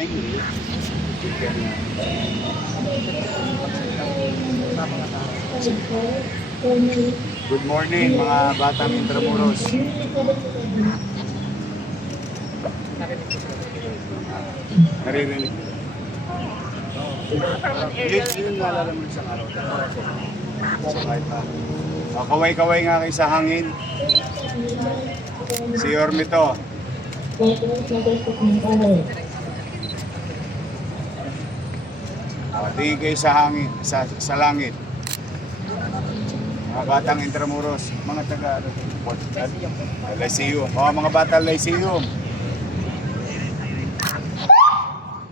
Good morning mga batang Intramuros. Naririnig. Yun naalala mo isang araw. Kaway-kaway nga kayo sa hangin. Si Yorme to. Tingin kayo sa hangin, sa langit. Mga batang Intramuros, mga taga Lyceum. Mga batang Lyceum.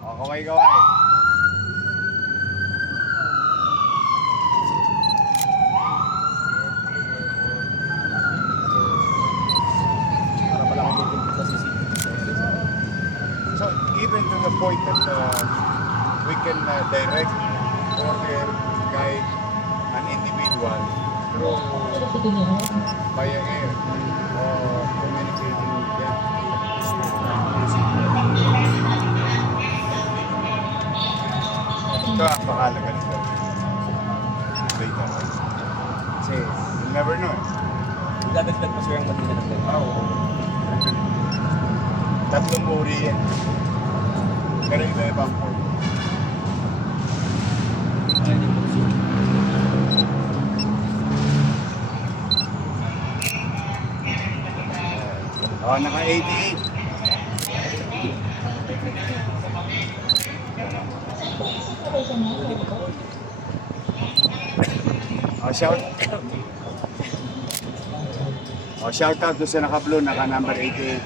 Kaway-kaway. So even to the point that we can direct or guide an individual through via air or communicating with them. Ito ang pakalaga nito. Later. Kasi you never know. Dadagdag pa siya yung Manila ng Manila. Oo. Tatlong uri yan. Pero iba-ibang po. Naka 88. Shout out to sa naka-blue, naka number 88.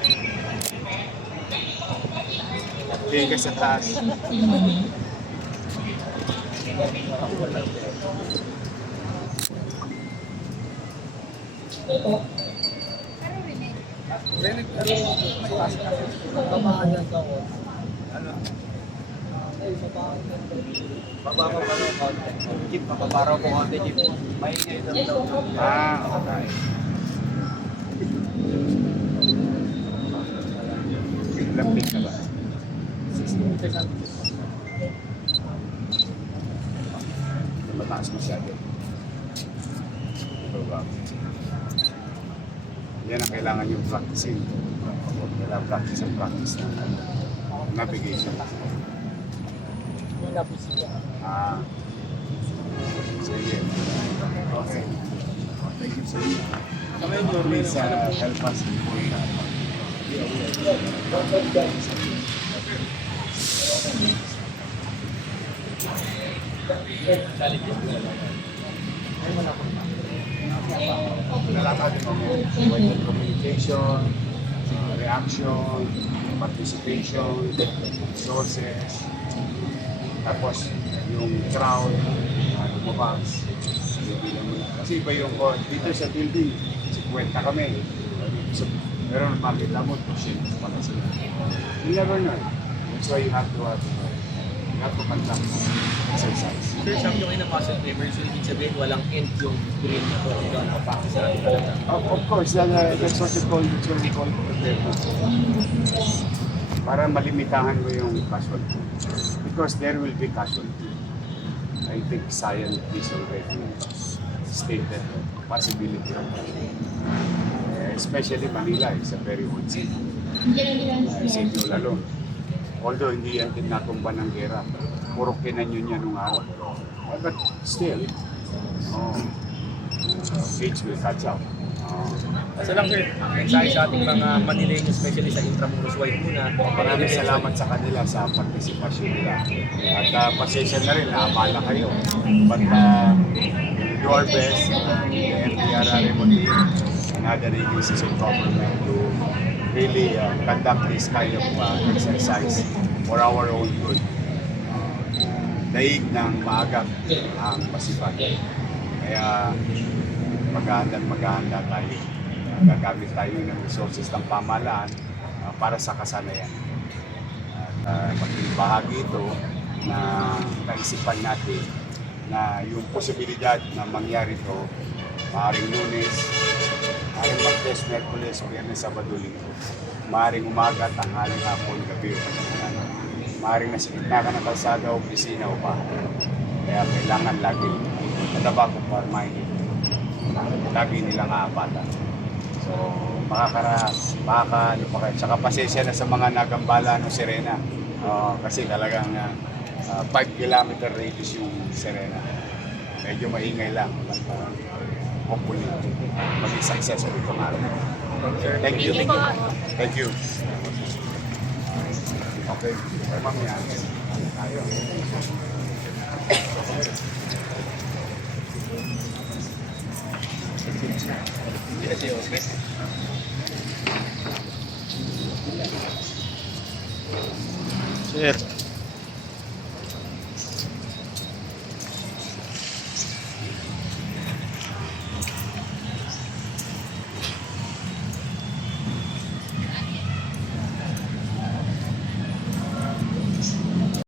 Tingin ka sa taas. Baba ko pa ng konti. Jeep, mapaparaw ko konti, Jeep. Maingay daw. Okay. Lamping na ba? 16%. Mataas masyado. Yan ang kailangan yung practicing. Kailangan practice ng navigation. Sige. Okay. Thank you so much. Please help us in doing that. Communication, reaction, participation, resources, tapos yung crowd, lumabas. Kasi iba yung dito sa building, 50 kami. So, pero makita mo, patients pala sila. You never know. That's why you have to conduct exercise. Sir, sabi nyo kayo na muscle memory, so ibig sabihin walang end yung green na to. Ito ang mapakis natin talaga. Of course, that's what we call preparedness. Para malimitahan mo yung casualty. Because there will be casualty. I think scientists already stated the possibility of casualty. Especially Manila is a very old city. City lalo. Although hindi yan tinatumba ng gera. Puro kinanyon niya nung araw. But still, age will catch up. Kasi lang sir, mensahe sa ating mga Manileños, especially sa Intramuros White muna. Maraming salamat sa kanila sa partisipasyon nila. At pasensya na rin, naabala kayo. But do our best, the NPRRA team and other agencies of government to really conduct this kind of exercise for our own good. Daig ng maaga ang pasipan. Kaya maghahanda tayo. Gagamit tayo ng resources ng pamahalaan para sa kasanayan. At maging bahagi ito na naisipan natin na yung posibilidad na mangyari ito maaaring Lunes, maaaring Martes, Miyerkules, Biyernes, Sabado, Linggo, maaaring umaga, tanghaling, hapon, gabi o kanyang maaaring nasa gitna ka ng kalsada o opisina o bahay. Kaya kailangan lagi mataba ko para lagi nilang aapatan. So, ano pa kayo. Tsaka pasensya na sa mga nagambala ng Serena. Kasi talagang 5 kilometer radius yung Serena. Medyo maingay lang. But, hopefully, maging successful itong araw. Thank you. Thank you. Okay. Mamaya. Tayo. Sir.